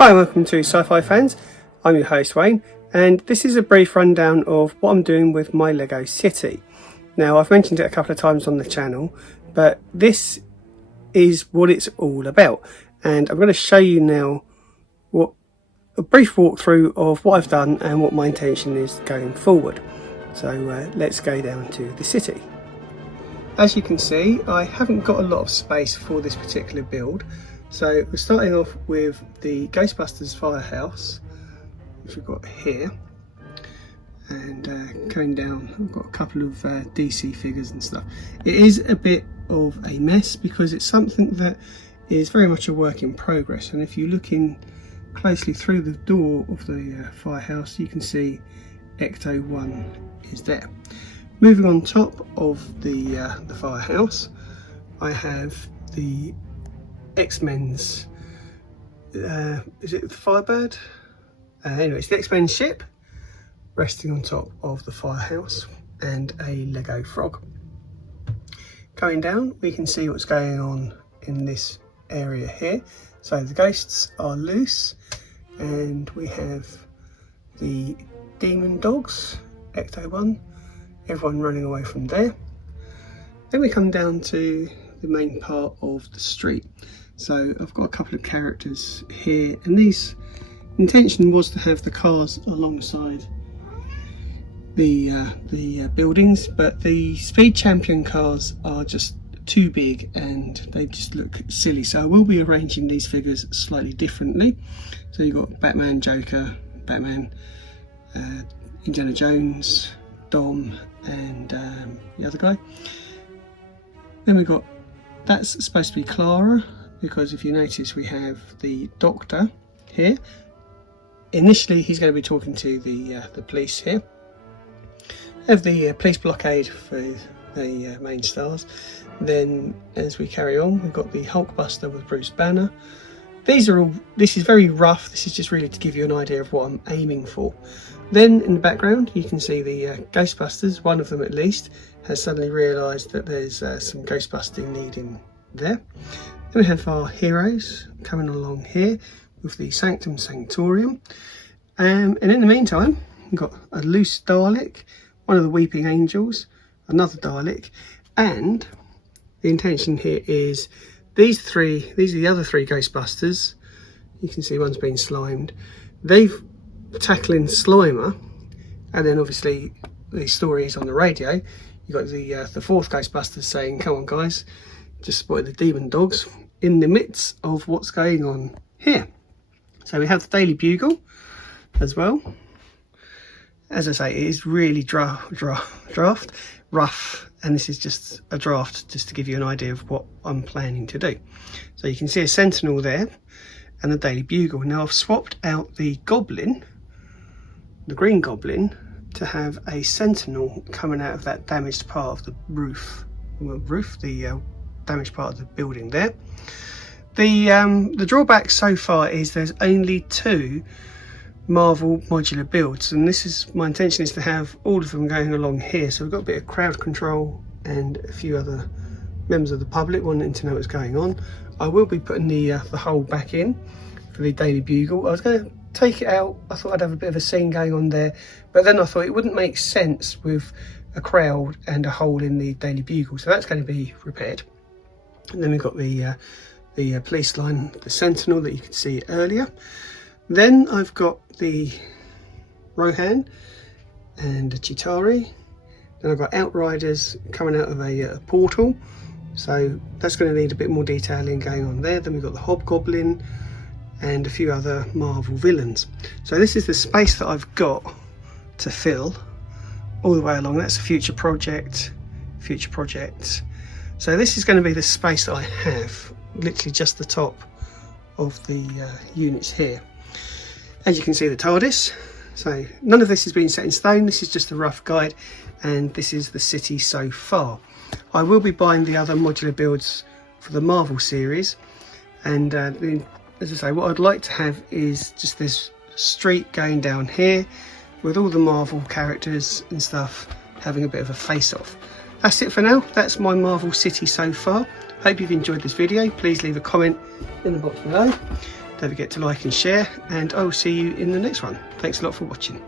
Hi, welcome to Sci-Fi Fans. I'm your host Wayne, and this is a brief rundown of what I'm doing with my Lego City. Now, I've mentioned it a couple of times on the channel, but this is what it's all about, and I'm going to show you now a brief walkthrough of what I've done and what my intention is going forward. So let's go down to the city. As you can see, I haven't got a lot of space for this particular build. So we're starting off with the GhostBusters firehouse, which we've got here, and going down I've got a couple of DC figures and stuff. It is a bit of a mess because it's something that is very much a work in progress, and if you look in closely through the door of the firehouse, you can see Ecto 1 is there. Moving on top of the firehouse, I have the X-Men's, is it the Firebird? Anyway, it's the X-Men ship resting on top of the firehouse, and a Lego frog. Going down, we can see what's going on in this area here. So the ghosts are loose, and we have the demon dogs, Ecto 1, everyone running away from there. Then we come down to the main part of the street. So I've got a couple of characters here, and these intention was to have the cars alongside the buildings, but the Speed Champion cars are just too big and they just look silly, so I will be arranging these figures slightly differently. So you've got Batman, Joker, Batman, Indiana Jones, Dom, and the other guy. Then we've got, that's supposed to be Clara, because if you notice we have the Doctor here. Initially he's going to be talking to the police here. We have the police blockade for the main stars. Then as we carry on, we've got the Hulkbuster with Bruce Banner. This is very rough, this is just really to give you an idea of what I'm aiming for. Then in the background you can see the Ghostbusters, one of them at least, has suddenly realised that there's some ghostbusting needing there. Then we have our heroes coming along here with the Sanctum Sanctorium. And in the meantime, we've got a loose Dalek, one of the Weeping Angels, another Dalek, and the intention here is these are the other three Ghostbusters. You can see one's been slimed. They've tackling Slimer, and then obviously the story is on the radio. You've got the fourth Ghostbusters saying, "Come on guys, just spotted the demon dogs," in the midst of what's going on here. So we have the Daily Bugle as well. As I say, it is really rough, and this is just a draft just to give you an idea of what I'm planning to do. So you can see a Sentinel there and the Daily Bugle. Now I've swapped out the Goblin, the Green Goblin, to have a Sentinel coming out of that damaged part of the roof, the damaged part of the building there. The drawback so far is there's only 2 Marvel modular builds, and this is my intention is to have all of them going along here. So we've got a bit of crowd control and a few other members of the public wanting to know what's going on. I will be putting the hole back in for the Daily Bugle. I was going to take it out, I thought I'd have a bit of a scene going on there, but then I thought it wouldn't make sense with a crowd and a hole in the Daily Bugle, so that's going to be repaired. And then we've got the police line, the Sentinel that you could see earlier. Then I've got the Rohan and the Chitauri. Then I've got Outriders coming out of a portal, so that's going to need a bit more detailing going on there. Then we've got the Hobgoblin and a few other Marvel villains. So this is the space that I've got to fill all the way along. That's a future project. So this is going to be the space that I have, literally just the top of the units here. As you can see, the TARDIS. So none of this has been set in stone, this is just a rough guide, and this is the city so far. I will be buying the other modular builds for the Marvel series, and as I say, what I'd like to have is just this street going down here with all the Marvel characters and stuff having a bit of a face-off. that's it for now. That's my Marvel City so far. Hope you've enjoyed this video. Please leave a comment in the box below. Don't forget to like and share, and I will see you in the next one. Thanks a lot for watching.